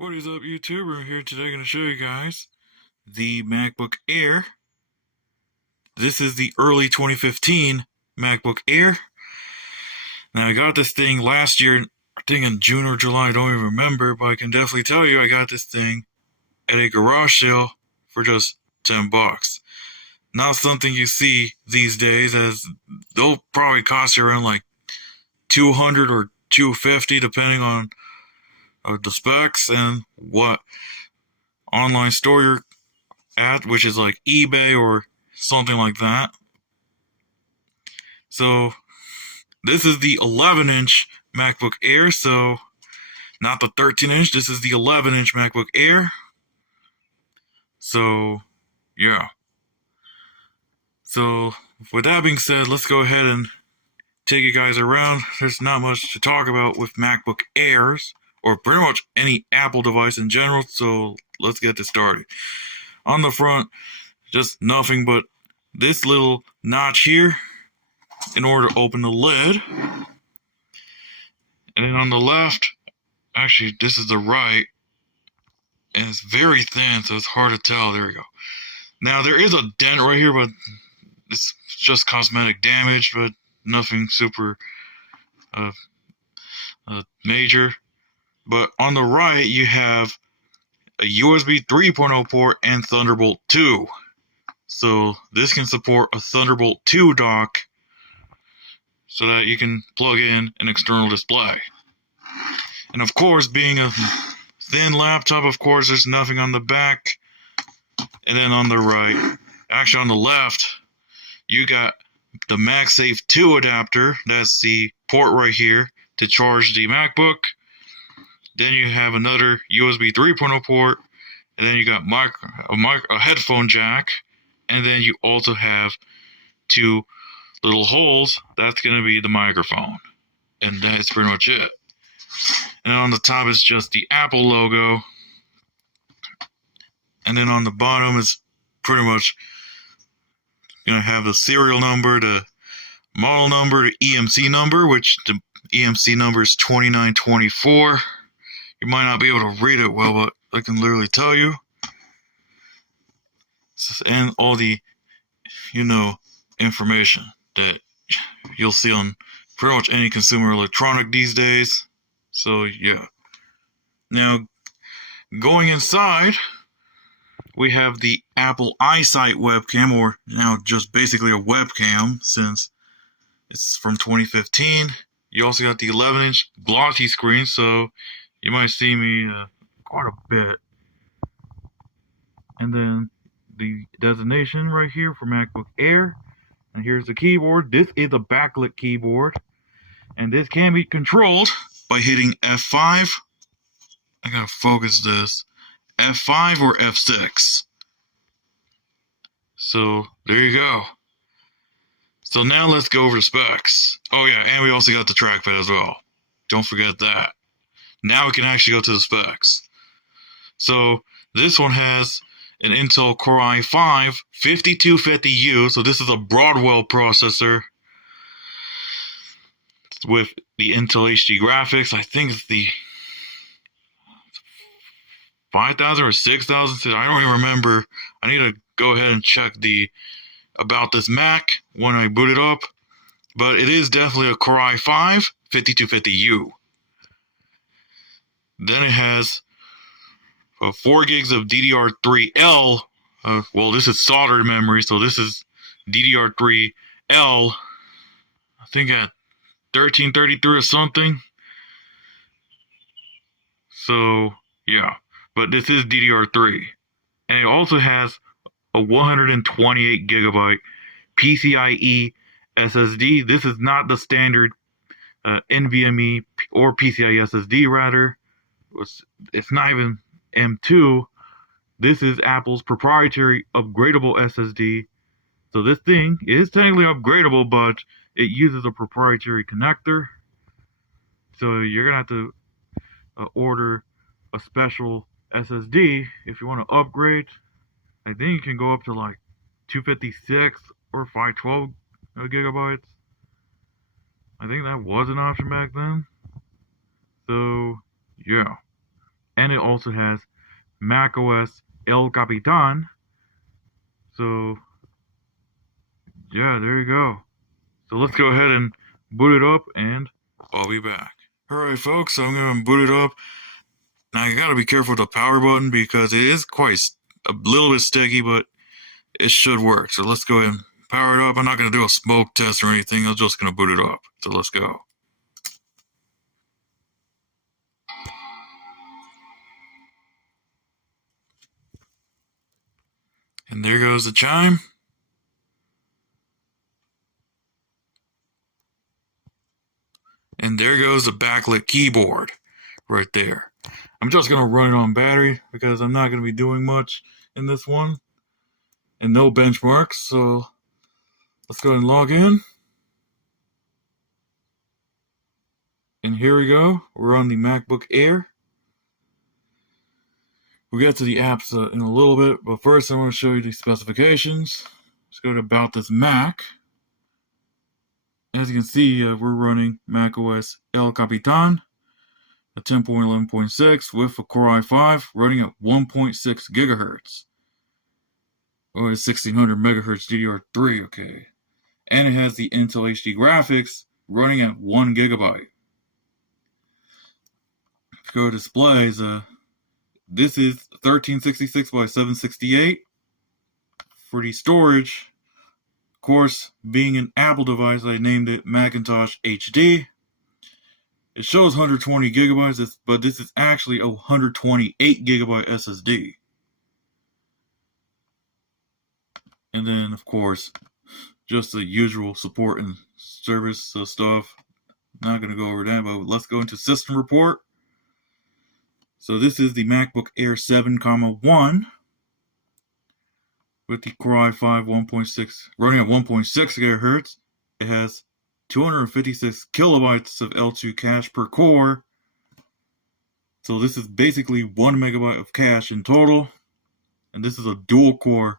What is up, YouTube? We're here today going to show you guys the MacBook Air. This is the early 2015 MacBook Air. Now, I got this thing last year, I think in June or July, I don't even remember, but I can definitely tell you I got this thing at a garage sale for just $10. Not something you see these days, as they'll probably cost you around like $200 or $250 depending on the specs and what online store you're at, which is like eBay or something like that. So this is the 11-inch MacBook Air, so not the 13-inch, this is the 11-inch MacBook Air. So yeah. So with that being said, let's go ahead and take you guys around. There's not much to talk about with MacBook Airs, or pretty much any Apple device in general, so let's get this started. On the front, just nothing but this little notch here in order to open the lid. And then on the left, actually this is the right, and it's very thin, so it's hard to tell. There we go. Now there is a dent right here, but it's just cosmetic damage, but nothing super major. But on the right, you have a USB 3.0 port and Thunderbolt 2. So this can support a Thunderbolt 2 dock so that you can plug in an external display. And of course, being a thin laptop, of course, there's nothing on the back. And then on the right, actually on the left, you got the MagSafe 2 adapter. That's the port right here to charge the MacBook. Then you have another USB 3.0 port, and then you got a headphone jack, and then you also have two little holes. That's going to be the microphone, and that's pretty much it. And then on the top is just the Apple logo, and then on the bottom is pretty much going to have the serial number, the model number, the EMC number, which the EMC number is 2924. You might not be able to read it well, but I can literally tell you. And all the, information that you'll see on pretty much any consumer electronic these days. So, yeah. Now, going inside, we have the Apple iSight webcam, or now just basically a webcam, since it's from 2015. You also got the 11-inch glossy screen, so you might see me quite a bit. And then the designation right here for MacBook Air. And here's the keyboard. This is a backlit keyboard. And this can be controlled by hitting F5. I gotta focus this. F5 or F6. So there you go. So now let's go over the specs. Oh yeah, and we also got the trackpad as well. Don't forget that. Now we can actually go to the specs. So this one has an Intel Core i5 5250U. So this is a Broadwell processor with the Intel HD graphics. I think it's the 5000 or 6000. I don't even remember. I need to go ahead and check about this Mac when I boot it up. But it is definitely a Core i5 5250U. Then it has 4 gigs of DDR3L. Well, this is soldered memory, so this is DDR3L. I think at 1333 or something. So, yeah. But this is DDR3. And it also has a 128 gigabyte PCIe SSD. This is not the standard NVMe or PCIe SSD, rather. It's not even M2. This is Apple's proprietary upgradable SSD. So this thing is technically upgradable, but it uses a proprietary connector. So you're gonna have to order a special SSD if you want to upgrade. I think you can go up to like 256 or 512 gigabytes. I think that was an option back then. So yeah. and it also has macOS El Capitan. So yeah, there you go. So let's go ahead and boot it up, and I'll be back. Alright folks, so I'm going to boot it up. Now you gotta be careful with the power button because it is quite a little bit sticky, but it should work. So let's go ahead and power it up. I'm not going to do a smoke test or anything. I'm just going to boot it up. So let's go. And there goes the chime. And there goes the backlit keyboard right there. I'm just going to run it on battery because I'm not going to be doing much in this one. And no benchmarks. So let's go ahead and log in. And here we go. We're on the MacBook Air. We'll get to the apps in a little bit, but first I want to show you the specifications. Let's go to About This Mac. As you can see, we're running macOS El Capitan at 10.11.6 with a Core i5 running at 1.6 gigahertz. Oh, it's 1600 megahertz DDR3, okay. And it has the Intel HD graphics running at 1 gigabyte. If you go to displays, this is 1366 by 768. For the storage, of course, being an Apple device, I named it Macintosh HD. It shows 120 gigabytes, but this is actually a 128 gigabyte SSD. And then, of course, just the usual support and service stuff. Not going to go over that, but let's go into system report. So this is the MacBook Air 7,1 with the Core i5 1.6 running at 1.6 gigahertz. It has 256 kilobytes of L2 cache per core. So this is basically 1 megabyte of cache in total. And this is a dual core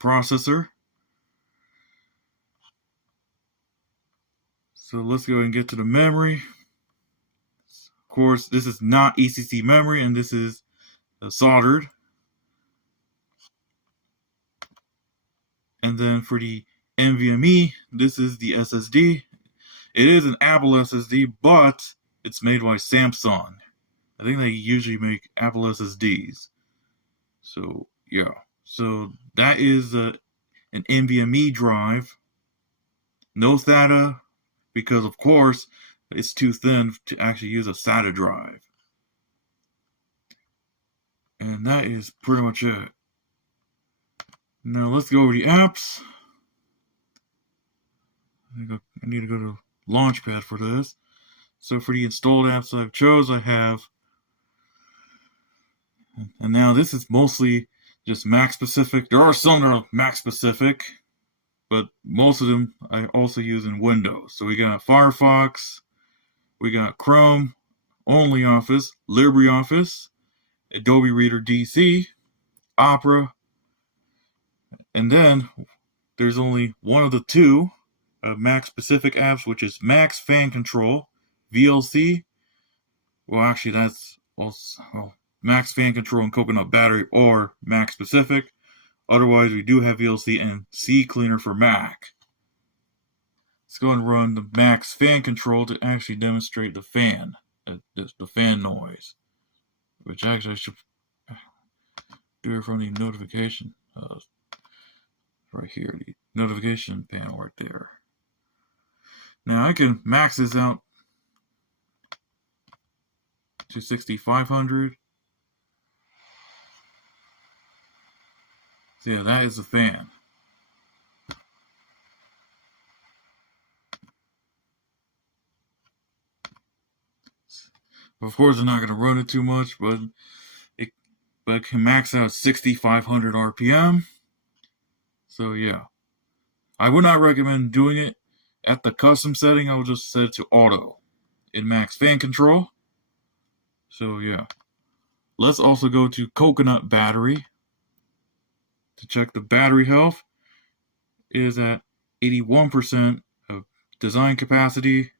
processor. So let's go ahead and get to the memory. Of course, this is not ECC memory, and this is soldered. And then for the NVMe, this is the SSD. It is an Apple SSD, but it's made by Samsung. I think they usually make Apple SSDs. So, yeah. So that is an NVMe drive. No SATA, because of course, it's too thin to actually use a SATA drive. And that is pretty much it. Now let's go over the apps. I need to go to Launchpad for this. So for the installed apps I've chose, I have, and now this is mostly just Mac specific. There are some that are Mac specific, but most of them I also use in Windows. So we got Firefox, we got Chrome, OnlyOffice, LibreOffice, Adobe Reader DC, Opera, and then there's only one of the two Mac-specific apps, which is Mac's Fan Control, VLC. Well, actually, that's also Mac's Fan Control and Coconut Battery or Mac-specific. Otherwise, we do have VLC and CCleaner for Mac. Let's go and run the Mac's Fan Control to actually demonstrate the fan, the fan noise. Which actually I should do it from the notification. Right here, the notification panel right there. Now I can max this out to 6500. So yeah, that is the fan. Of course, I'm not going to run it too much, but it can max out 6500 RPM. So yeah, I would not recommend doing it at the custom setting. I will just set it to auto in Mac's Fan Control. So yeah, let's also go to Coconut Battery to check the battery health. It is at 81% of design capacity.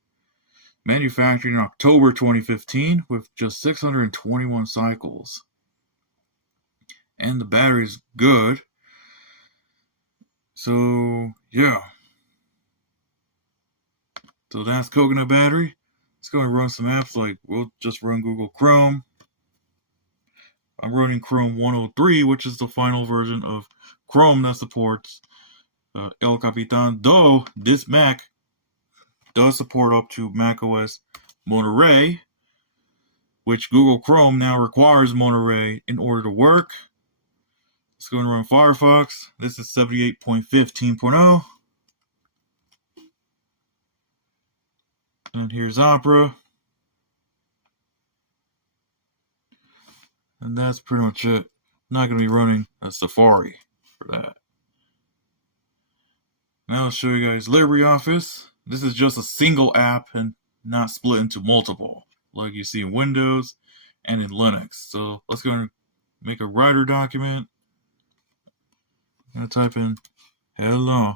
manufactured in October 2015 with just 621 cycles. And the battery's good. So, yeah. So that's coconut battery. Let's go and run some apps. Like, we'll just run Google Chrome. I'm running Chrome 103, which is the final version of Chrome that supports El Capitan, though this Mac does support up to macOS Monterey, which Google Chrome now requires Monterey in order to work. Let's go and run Firefox. This is 78.15.0. And here's Opera. And that's pretty much it. I'm not going to be running a Safari for that. Now I'll show you guys LibreOffice. This is just a single app and not split into multiple, like you see in Windows and in Linux. So let's go and make a writer document. I'm going to type in hello.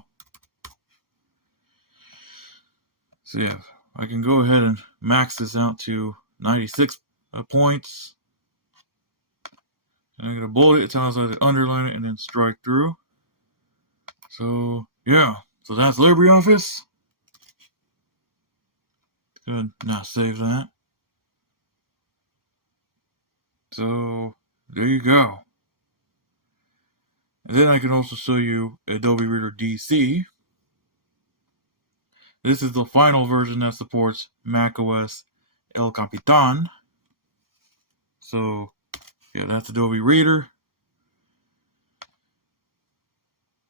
So yeah, I can go ahead and max this out to 96 points. And I'm going to bold it, italicize it, underline it, and then strike through. So yeah, so that's LibreOffice. Good, now save that. So there you go. And then I can also show you Adobe Reader DC. This is the final version that supports macOS El Capitan. So yeah, that's Adobe Reader.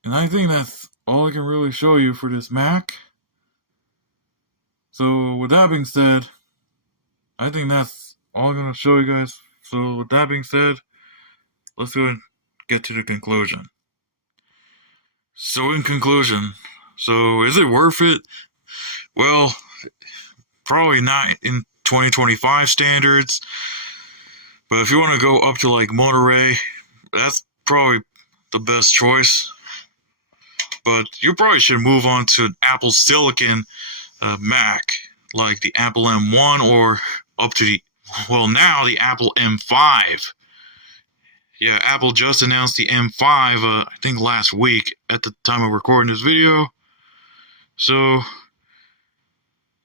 And I think that's all I can really show you for this Mac. So with that being said, I think that's all I'm going to show you guys. So with that being said, let's go and get to the conclusion. So in conclusion, so is it worth it? Well, probably not in 2025 standards. But if you want to go up to like Monterey, that's probably the best choice. But you probably should move on to an Apple Silicon Mac, like the Apple M1 or up to the, well, now the Apple M5. Yeah, Apple just announced the M5, I think last week at the time of recording this video. So,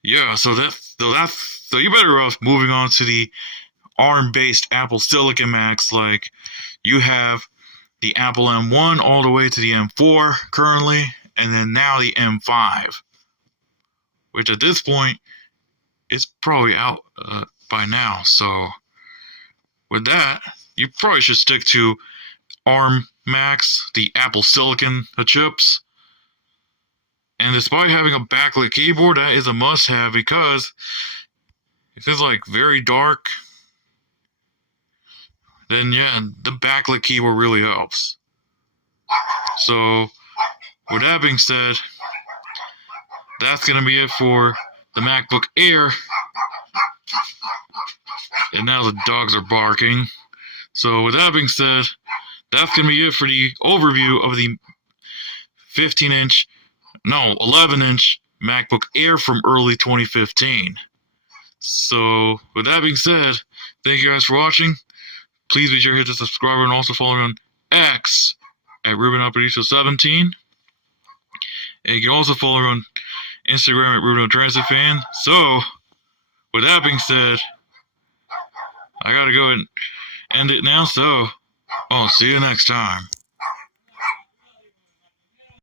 yeah, so you're better off moving on to the ARM-based Apple Silicon Macs. Like, you have the Apple M1 all the way to the M4 currently, and then now the M5, which at this point is probably out by now. So with that, you probably should stick to ARM Macs, the Apple Silicon chips. And despite having a backlit keyboard, that is a must-have, because if it's like very dark, then yeah, the backlit keyboard really helps. So with that being said, that's going to be it for the MacBook Air. And now the dogs are barking. So with that being said, that's going to be it for the overview of the 11-inch MacBook Air from early 2015. So with that being said, thank you guys for watching. Please be sure to hit the subscribe and also follow me on X at RubenAlpericio17. And you can also follow me on Instagram at RubenTransitFan. So, with that being said, I gotta go and end it now. So, I'll see you next time.